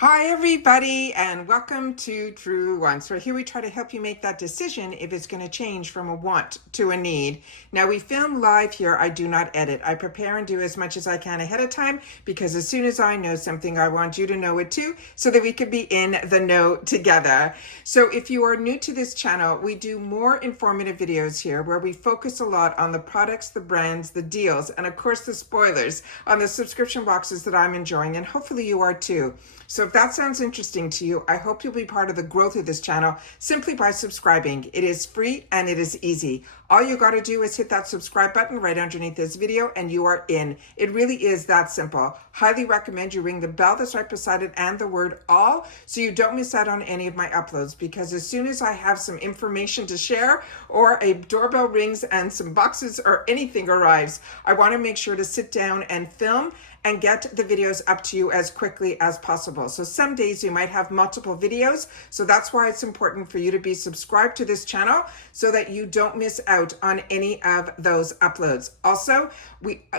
Hi everybody, and welcome to Truewants, where here we try to help you make that decision if it's going to change from a want to a need. Now we film live here. I do not edit. I prepare and do as much as I can ahead of time because as soon as I know something, I want you to know it too, so that we can be in the know together. So if you are new to this channel, we do more informative videos here where we focus a lot on the products, the brands, the deals, and of course the spoilers on the subscription boxes that I'm enjoying, and hopefully you are too. So if that sounds interesting to you, I hope you'll be part of the growth of this channel simply by subscribing. It is free and it is easy. All you got to do is hit that subscribe button right underneath this video and you are in. It really is that simple. Highly recommend you ring the bell that's right beside it and the word all so you don't miss out on any of my uploads, because as soon as I have some information to share or a doorbell rings and some boxes or anything arrives, I want to make sure to sit down and film and get the videos up to you as quickly as possible. So some days you might have multiple videos. So that's why it's important for you to be subscribed to this channel so that you don't miss out on any of those uploads. Also,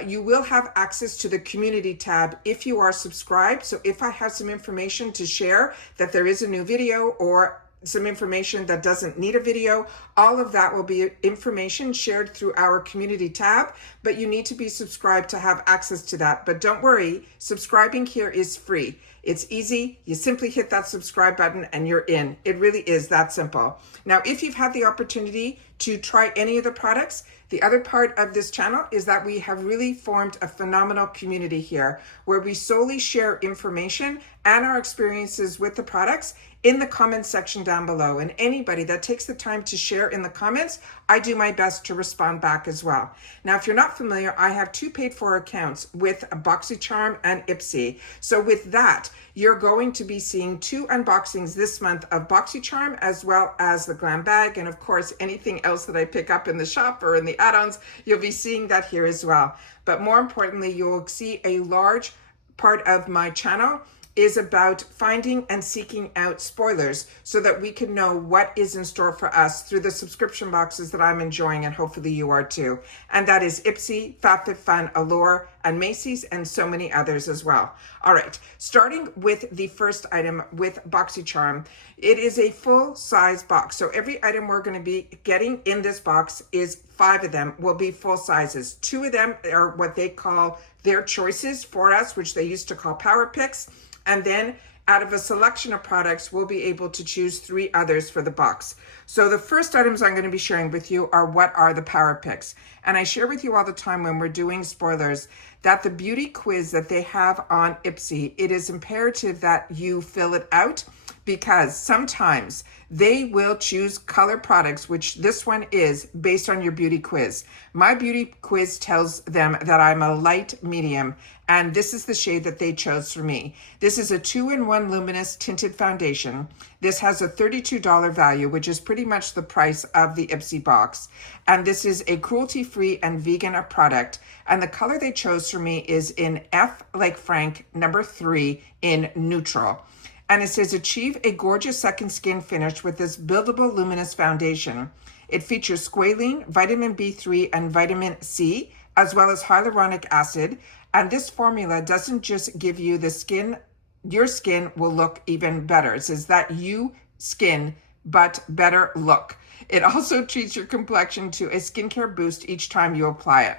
you will have access to the community tab if you are subscribed. So if I have some information to share that there is a new video or some information that doesn't need a video, all of that will be information shared through our community tab, but you need to be subscribed to have access to that. But don't worry, subscribing here is free. It's easy. You simply hit that subscribe button and you're in. It really is that simple. Now, if you've had the opportunity to try any of the products, the other part of this channel is that we have really formed a phenomenal community here where we solely share information and our experiences with the products in the comments section down below. And anybody that takes the time to share in the comments, I do my best to respond back as well. Now, if you're not familiar, I have two paid for accounts with BoxyCharm and IPSY. So with that, you're going to be seeing two unboxings this month of BoxyCharm as well as the glam bag. And of course, anything else that I pick up in the shop or in the add-ons, you'll be seeing that here as well. But more importantly, you'll see a large part of my channel is about finding and seeking out spoilers so that we can know what is in store for us through the subscription boxes that I'm enjoying, and hopefully you are too. And that is IPSY, FabFitFun, Allure, and Macy's, and so many others as well. All right, starting with the first item with BoxyCharm. It is a full-size box. So every item we're going to be getting in this box is 5 of them will be full sizes. 2 of them are what they call their choices for us, which they used to call power picks. And then out of a selection of products, we'll be able to choose 3 others for the box. So the first items I'm going to be sharing with you are what are the power picks. And I share with you all the time when we're doing spoilers that the beauty quiz that they have on IPSY, it is imperative that you fill it out, because sometimes they will choose color products, which this one is based on your beauty quiz. My beauty quiz tells them that I'm a light medium, and this is the shade that they chose for me. This is a 2-in-1 Luminous tinted foundation. This has a $32 value, which is pretty much the price of the IPSY box. And this is a cruelty-free and vegan product. And the color they chose for me is in F like Frank, number 3 in neutral. And it says, achieve a gorgeous second skin finish with this buildable luminous foundation. It features squalene, vitamin B3, and vitamin C, as well as hyaluronic acid. And this formula doesn't just give you the skin, your skin will look even better. It says that you skin, but better look. It also treats your complexion to a skincare boost each time you apply it.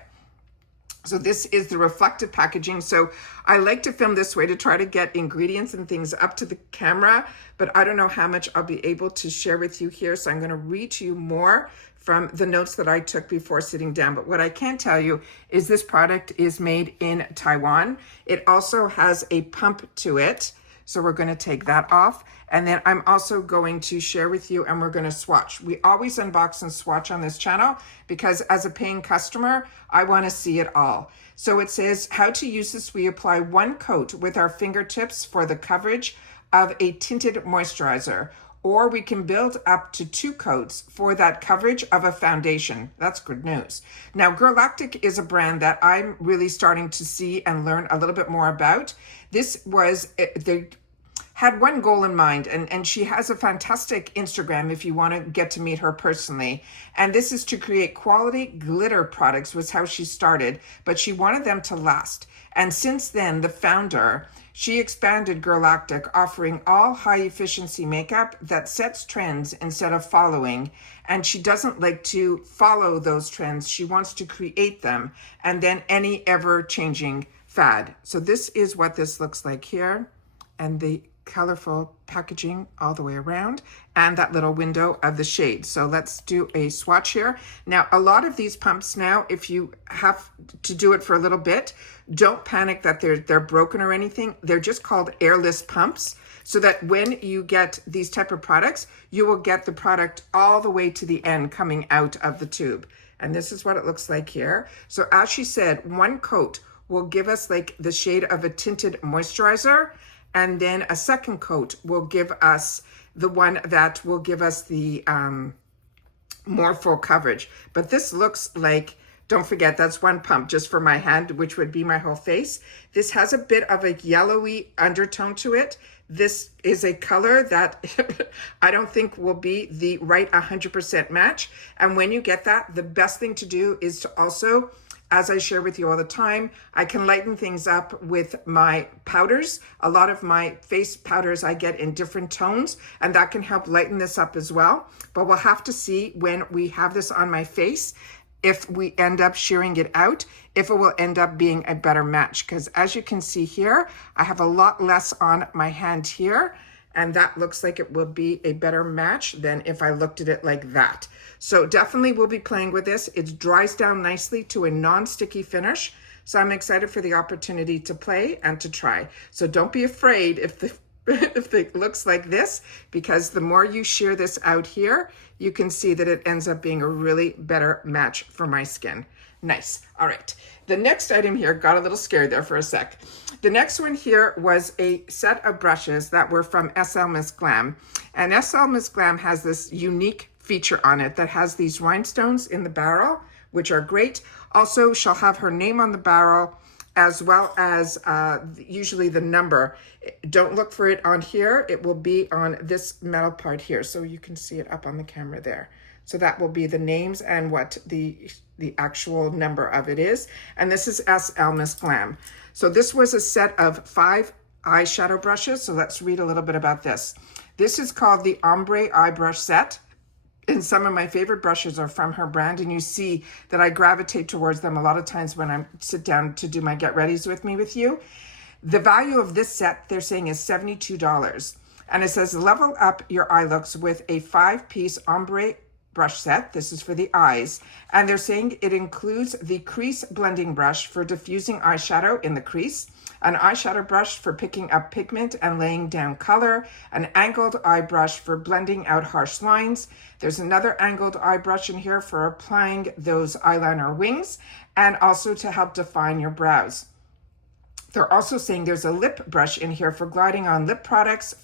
So this is the reflective packaging. So I like to film this way to try to get ingredients and things up to the camera, but I don't know how much I'll be able to share with you here. So I'm going to read to you more from the notes that I took before sitting down. But what I can tell you is this product is made in Taiwan. It also has a pump to it. So we're going to take that off. And then I'm also going to share with you, and we're going to swatch. We always unbox and swatch on this channel because as a paying customer, I want to see it all. So it says how to use this. We apply 1 coat with our fingertips for the coverage of a tinted moisturizer, or we can build up to 2 coats for that coverage of a foundation. That's good news. Now, Galactic is a brand that I'm really starting to see and learn a little bit more about. This was, they had one goal in mind, and she has a fantastic Instagram if you want to get to meet her personally. And this is to create quality glitter products was how she started, but she wanted them to last. And since then, the founder, she expanded Girlactic, offering all high efficiency makeup that sets trends instead of following. And she doesn't like to follow those trends. She wants to create them and then any ever changing fad. So this is what this looks like here, and the colorful packaging all the way around, and that little window of the shade. So let's do a swatch here. Now, a lot of these pumps now, if you have to do it for a little bit, don't panic that they're broken or anything. They're just called airless pumps, so that when you get these type of products, you will get the product all the way to the end coming out of the tube. And this is what it looks like here. So as she said, one coat will give us like the shade of a tinted moisturizer, and then a second coat will give us the one that will give us the more full coverage. But this looks like, don't forget, that's one pump just for my hand, which would be my whole face. This has a bit of a yellowy undertone to it. This is a color that I don't think will be the right 100% match. And when you get that, the best thing to do is to also, as I share with you all the time, I can lighten things up with my powders. A lot of my face powders I get in different tones, and that can help lighten this up as well. But we'll have to see when we have this on my face, if we end up shearing it out, if it will end up being a better match. Because as you can see here, I have a lot less on my hand here, and that looks like it will be a better match than if I looked at it like that. So definitely we'll be playing with this. It dries down nicely to a non-sticky finish. So I'm excited for the opportunity to play and to try. So don't be afraid if it looks like this, because the more you shear this out here, you can see that it ends up being a really better match for my skin. Nice. All right. The next item here, got a little scared there for a sec. The next one here was a set of brushes that were from SL Miss Glam. And SL Miss Glam has this unique feature on it that has these rhinestones in the barrel, which are great. Also, she'll have her name on the barrel, as well as usually the number. Don't look for it on here. It will be on this metal part here. So you can see it up on the camera there. So that will be the names and what the actual number of it is. And this is SL Miss Glam. So this was a set of 5 eyeshadow brushes. So let's read a little bit about this. This is called the Ombre eye brush set. And some of my favorite brushes are from her brand, and you see that I gravitate towards them a lot of times when I sit down to do my get readies with me with you. The value of this set, they're saying, is $72. And it says level up your eye looks with a 5-piece ombre brush set. This is for the eyes. And they're saying it includes the crease blending brush for diffusing eyeshadow in the crease, an eyeshadow brush for picking up pigment and laying down color, an angled eye brush for blending out harsh lines. There's another angled eye brush in here for applying those eyeliner wings, and also to help define your brows. They're also saying there's a lip brush in here for gliding on lip products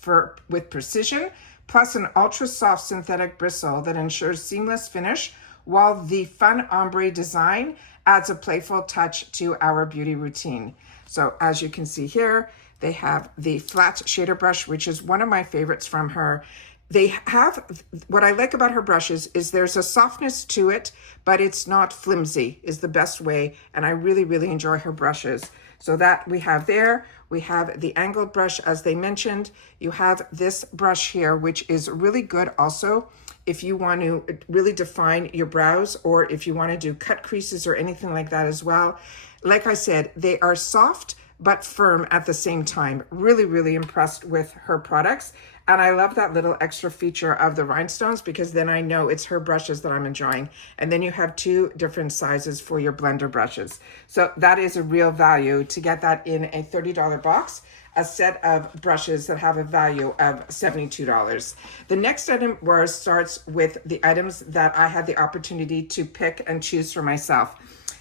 with precision, plus an ultra soft synthetic bristle that ensures seamless finish, while the fun ombre design adds a playful touch to our beauty routine. So as you can see here, they have the flat shader brush, which is one of my favorites from her. They have, what I like about her brushes is there's a softness to it, but it's not flimsy is the best way. And I really, really enjoy her brushes. So that we have there. We have the angled brush, as they mentioned. You have this brush here, which is really good also if you want to really define your brows, or if you want to do cut creases or anything like that as well. Like I said, they are soft but firm at the same time. Really, really impressed with her products. And I love that little extra feature of the rhinestones, because then I know it's her brushes that I'm enjoying. And then you have 2 different sizes for your blender brushes. So that is a real value to get that in a $30 box, a set of brushes that have a value of $72. The next item starts with the items that I had the opportunity to pick and choose for myself.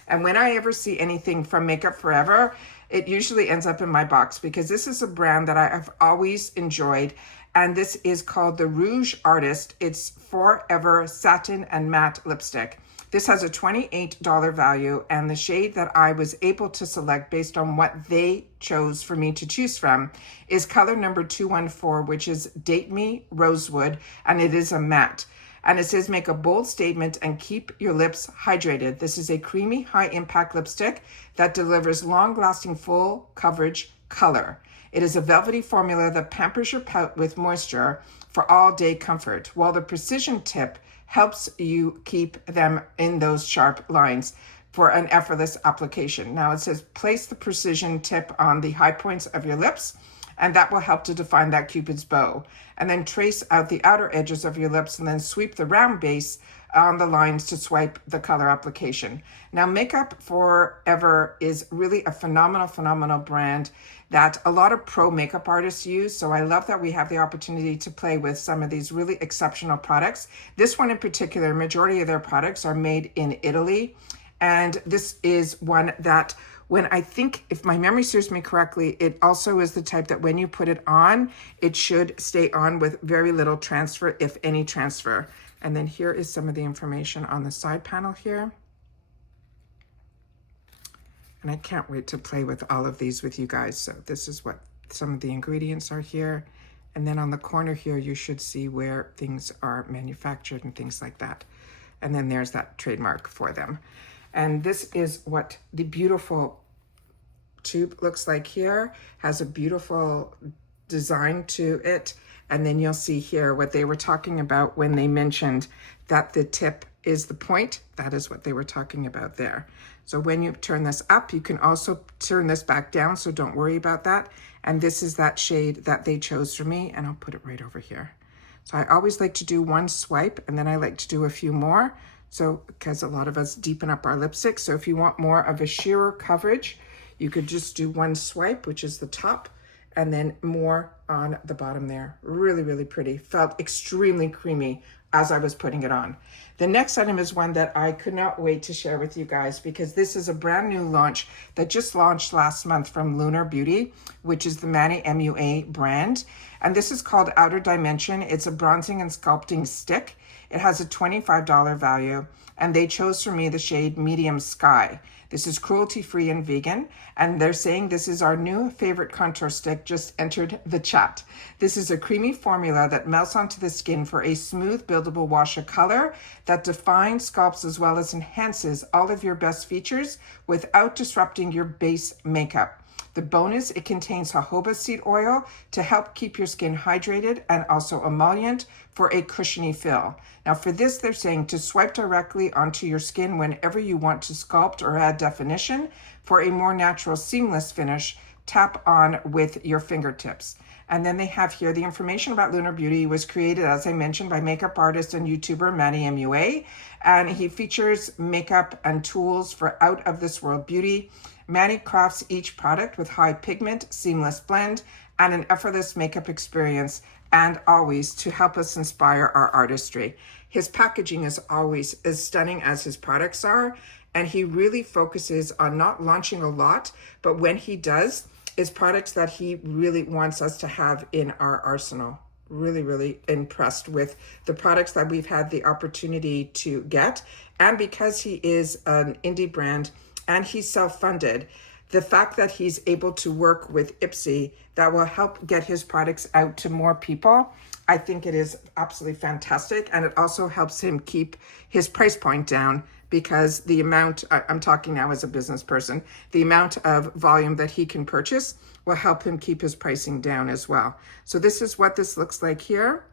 And when I ever see anything from Makeup Forever, it usually ends up in my box, because this is a brand that I have always enjoyed. And this is called the Rouge Artist. It's Forever Satin and Matte Lipstick. This has a $28 value, and the shade that I was able to select based on what they chose for me to choose from is color number 214, which is Date Me Rosewood, and it is a matte. And it says, make a bold statement and keep your lips hydrated. This is a creamy, high impact lipstick that delivers long-lasting full coverage color. It is a velvety formula that pampers your pout with moisture for all day comfort, while the precision tip helps you keep them in those sharp lines for an effortless application. Now it says, place the precision tip on the high points of your lips, and that will help to define that Cupid's bow. And then trace out the outer edges of your lips and then sweep the round base on the lines to swipe the color application. Now, Makeup Forever is really a phenomenal brand that a lot of pro makeup artists use. So I love that we have the opportunity to play with some of these really exceptional products. This one in particular, majority of their products are made in Italy. And this is one that, when I think, if my memory serves me correctly, it also is the type that when you put it on, it should stay on with very little transfer, if any transfer. And then here is some of the information on the side panel here. And I can't wait to play with all of these with you guys. So this is what some of the ingredients are here. And then on the corner here, you should see where things are manufactured and things like that. And then there's that trademark for them. And this is what the beautiful tube looks like here. Has a beautiful design to it. And then you'll see here what they were talking about when they mentioned that the tip is the point. That is what they were talking about there. So when you turn this up, you can also turn this back down, so don't worry about that. And this is that shade that they chose for me, and I'll put it right over here. So I always like to do one swipe, and then I like to do a few more. So, because a lot of us deepen up our lipstick. So if you want more of a sheerer coverage, you could just do one swipe, which is the top, and then more on the bottom there. Really pretty. Felt extremely creamy as I was putting it on. The next item is one that I could not wait to share with you guys, because this is a brand new launch that just launched last month from Lunar Beauty, which is the Manny MUA brand. And this is called Outer Dimension. It's a bronzing and sculpting stick. It has a $25 value, and they chose for me the shade Medium Sky. This is cruelty-free and vegan, and they're saying this is our new favorite contour stick, just entered the chat. This is a creamy formula that melts onto the skin for a smooth, buildable wash of color that defines, sculpts, as well as enhances all of your best features without disrupting your base makeup. The bonus, it contains jojoba seed oil to help keep your skin hydrated, and also emollient for a cushiony fill. Now for this, they're saying to swipe directly onto your skin whenever you want to sculpt or add definition. For a more natural, seamless finish, tap on with your fingertips. And then they have here the information about Lunar Beauty was created, as I mentioned, by makeup artist and YouTuber Manny MUA. And he features makeup and tools for out of this world beauty. Manny crafts each product with high pigment, seamless blend, and an effortless makeup experience, and always to help us inspire our artistry. His packaging is always as stunning as his products are, and he really focuses on not launching a lot, but when he does, is products that he really wants us to have in our arsenal. Really impressed with the products that we've had the opportunity to get. And because he is an indie brand and he's self-funded, the fact that he's able to work with IPSY that will help get his products out to more people, I think it is absolutely fantastic. And it also helps him keep his price point down, because the amount, I'm talking now as a business person, the amount of volume that he can purchase will help him keep his pricing down as well. So this is what this looks like here.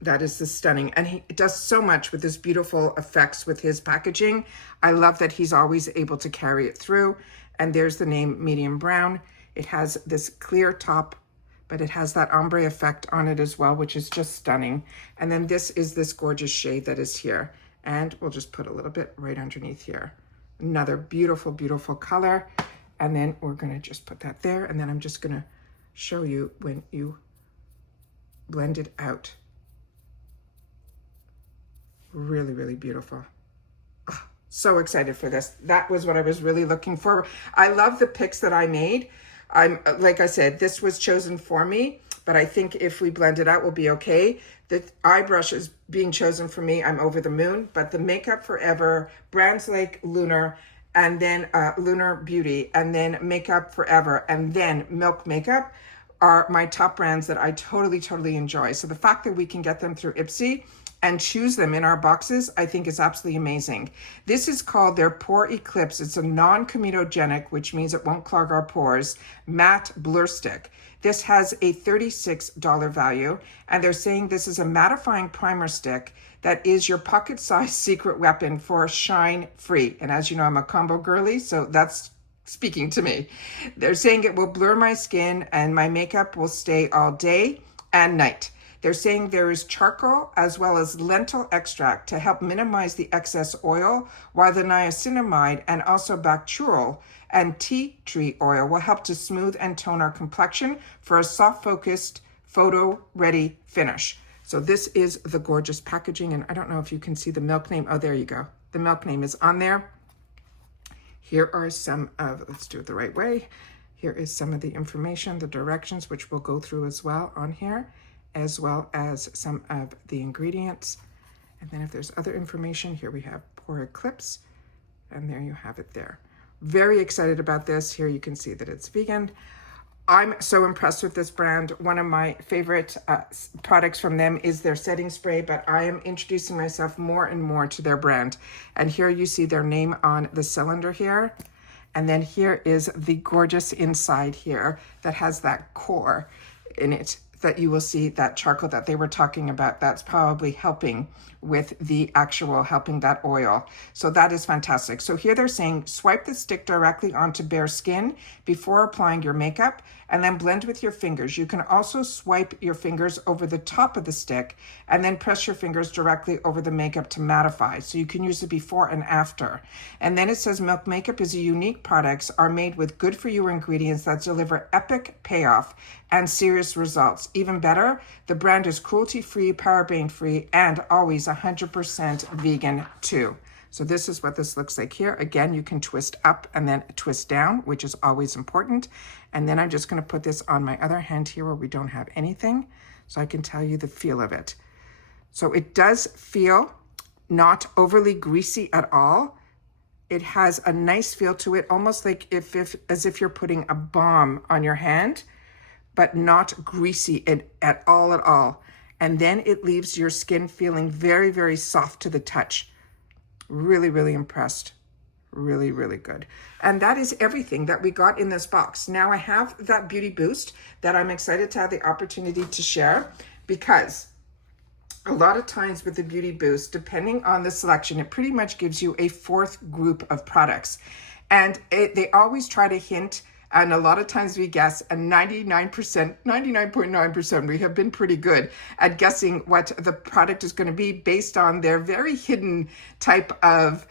That is the stunning. And he does so much with this beautiful effects with his packaging. I love that he's always able to carry it through. And there's the name Medium Brown. It has this clear top, but it has that ombre effect on it as well, which is just stunning. And then this is this gorgeous shade that is here. And we'll just put a little bit right underneath here. Another beautiful color. And then we're gonna just put that there. And then I'm just gonna show you when you blend it out. Really beautiful. Oh, so excited for this. That was what I was really looking for. I love the picks that I made. Like I said, this was chosen for me, but I think if we blend it out, we'll be okay. The eye brush is being chosen for me. I'm over the moon, but the Makeup Forever, brands like Lunar, and then Lunar Beauty, and then Makeup Forever, and then Milk Makeup are my top brands that I totally enjoy. So the fact that we can get them through IPSY and choose them in our boxes, I think is absolutely amazing. This is called their Pore Eclipse. It's a non-comedogenic, which means it won't clog our pores, matte blur stick. This has a $36 value, and they're saying this is a mattifying primer stick that is your pocket-sized secret weapon for shine-free. And as you know, I'm a combo girly, so that's speaking to me. They're saying it will blur my skin and my makeup will stay all day and night. They're saying there is charcoal as well as lentil extract to help minimize the excess oil, while the niacinamide and also bacterial and tea tree oil will help to smooth and tone our complexion for a soft focused photo ready finish. So this is the gorgeous packaging, and I don't know if you can see the milk name. Oh, there you go. The milk name is on there. Here are some of, let's do it the right way. Here is some of the information, the directions, which we'll go through as well on here, as well as some of the ingredients. And then if there's other information, here we have Pore Eclipse, and there you have it there. Very excited about this. Here you can see that it's vegan. I'm so impressed with this brand. One of my favorite products from them is their setting spray, but I am introducing myself more and more to their brand. And here you see their name on the cylinder here. And then here is the gorgeous inside here that has that core in it, that you will see that charcoal that they were talking about. That's probably helping with the actual helping that oil. So that is fantastic. So here they're saying swipe the stick directly onto bare skin before applying your makeup and then blend with your fingers. You can also swipe your fingers over the top of the stick and then press your fingers directly over the makeup to mattify. So you can use it before and after. And then it says Milk Makeup is a unique products are made with good for you ingredients that deliver epic payoff and serious results. Even better, the brand is cruelty-free, paraben-free, and always 100% vegan too. So this is what this looks like here. Again, you can twist up and then twist down, which is always important. And then I'm just gonna put this on my other hand here where we don't have anything, so I can tell you the feel of it. So it does feel not overly greasy at all. It has a nice feel to it, almost like as if you're putting a balm on your hand, but not greasy at all. And then it leaves your skin feeling very soft to the touch. Really impressed. Really good. And that is everything that we got in this box. Now I have that beauty boost that I'm excited to have the opportunity to share, because a lot of times with the beauty boost, depending on the selection, it pretty much gives you a fourth group of products. And they always try to hint, and a lot of times we guess, and 99.9%, we have been pretty good at guessing what the product is going to be based on their very hidden type of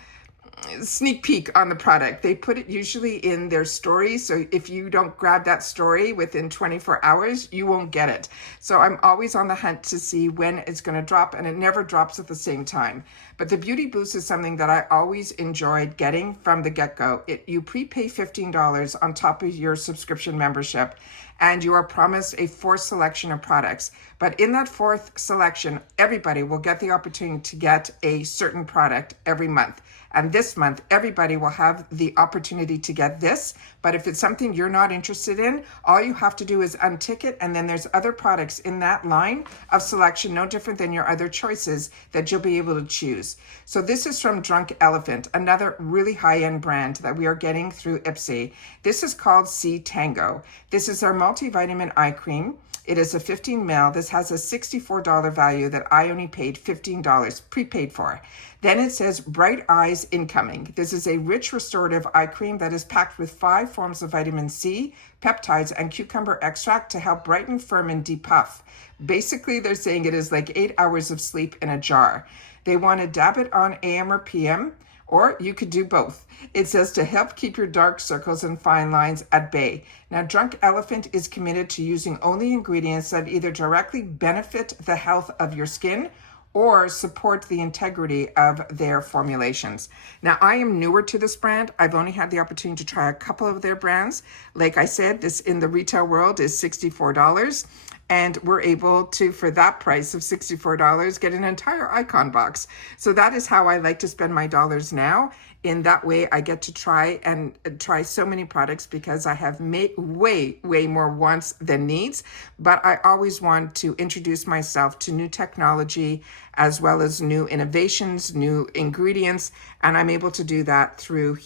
sneak peek on the product. They put it usually in their stories, so if you don't grab that story within 24 hours, you won't get it. So I'm always on the hunt to see when it's going to drop, and it never drops at the same time. But the Beauty Boost is something that I always enjoyed getting from the get-go. You prepay $15 on top of your subscription membership, and you are promised a fourth selection of products. But in that fourth selection, everybody will get the opportunity to get a certain product every month. And this month, everybody will have the opportunity to get this. But if it's something you're not interested in, all you have to do is untick it. And then there's other products in that line of selection, no different than your other choices, that you'll be able to choose. So this is from Drunk Elephant, another really high-end brand that we are getting through IPSY. This is called C Tango. This is our multivitamin eye cream. It is a 15 ml. This has a $64 value that I only paid $15 prepaid for. Then it says Bright Eyes Incoming. This is a rich restorative eye cream that is packed with 5 forms of vitamin C, peptides, and cucumber extract to help brighten, firm, and depuff. Basically, they're saying it is like 8 hours of sleep in a jar. They want to dab it on AM or PM, or you could do both. It says to help keep your dark circles and fine lines at bay. Now, Drunk Elephant is committed to using only ingredients that either directly benefit the health of your skin or support the integrity of their formulations. Now, I am newer to this brand. I've only had the opportunity to try a couple of their brands. Like I said, this in the retail world is $64. And we're able to, for that price of $64, get an entire icon box. So that is how I like to spend my dollars now. In that way, I get to try so many products because I have way more wants than needs. But I always want to introduce myself to new technology as well as new innovations, new ingredients, and I'm able to do that through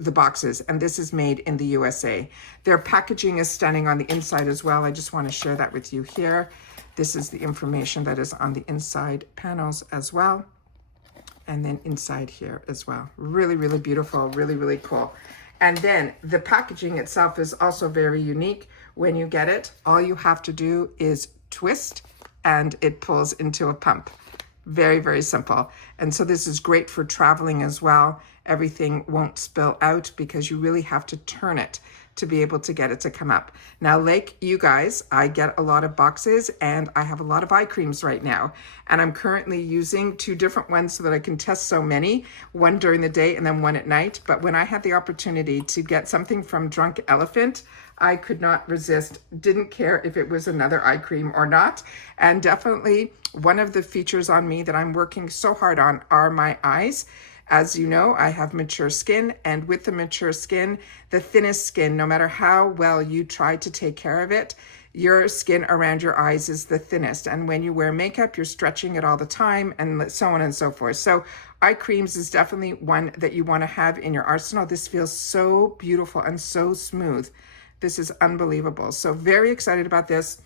the boxes. And this is made in the USA. Their packaging is stunning on the inside as well. I just want to share that with you here. This is the information that is on the inside panels as well. And then inside here as well. Really beautiful, really cool. And then the packaging itself is also very unique. When you get it, all you have to do is twist and it pulls into a pump. Very simple. And so this is great for traveling as well. Everything won't spill out because you really have to turn it to be able to get it to come up. Now, like you guys, I get a lot of boxes and I have a lot of eye creams right now. And I'm currently using 2 different ones so that I can test so many, one during the day and then one at night. But when I had the opportunity to get something from Drunk Elephant, I could not resist, didn't care if it was another eye cream or not. And definitely one of the features on me that I'm working so hard on are my eyes. As you know, I have mature skin, and with the mature skin, the thinnest skin, no matter how well you try to take care of it, your skin around your eyes is the thinnest. And when you wear makeup, you're stretching it all the time and so on and so forth. So eye creams is definitely one that you want to have in your arsenal. This feels so beautiful and so smooth. This is unbelievable. So very excited about this.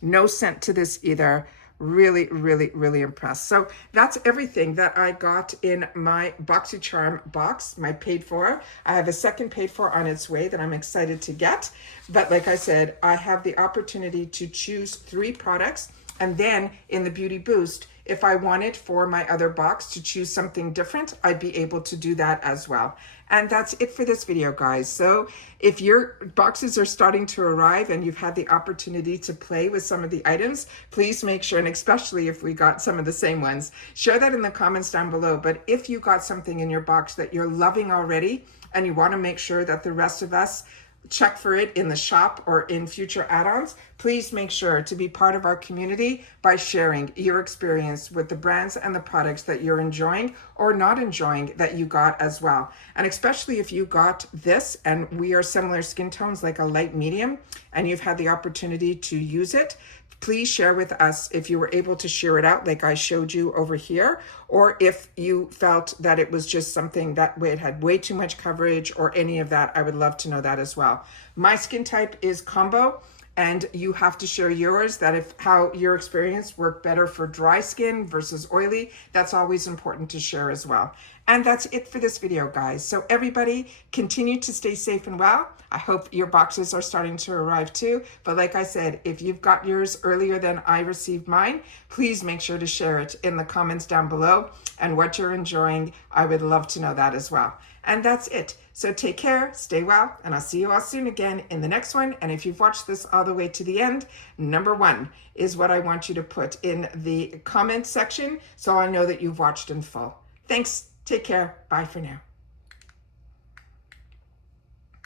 No scent to this either. Really impressed. So that's everything that I got in my BoxyCharm box, my paid for. I have a second paid for on its way that I'm excited to get. But like I said, I have the opportunity to choose 3 products. And then in the Beauty Boost, if I wanted for my other box to choose something different, I'd be able to do that as well. And that's it for this video, guys. So if your boxes are starting to arrive and you've had the opportunity to play with some of the items, please make sure, and especially if we got some of the same ones, share that in the comments down below. But if you got something in your box that you're loving already and you want to make sure that the rest of us check for it in the shop or in future add-ons, please make sure to be part of our community by sharing your experience with the brands and the products that you're enjoying or not enjoying that you got as well. And especially if you got this and we are similar skin tones, like a light medium, and you've had the opportunity to use it, please share with us if you were able to share it out like I showed you over here, or if you felt that it was just something that it had way too much coverage or any of that. I would love to know that as well. My skin type is combo, and you have to share yours, that if how your experience worked better for dry skin versus oily. That's always important to share as well. And that's it for this video, guys. So everybody continue to stay safe and well. I hope your boxes are starting to arrive too. But like I said, if you've got yours earlier than I received mine, please make sure to share it in the comments down below. And what you're enjoying, I would love to know that as well. And that's it. So take care, stay well, and I'll see you all soon again in the next one. And if you've watched this all the way to the end, number 1 is what I want you to put in the comment section so I know that you've watched in full. Thanks, take care, bye for now.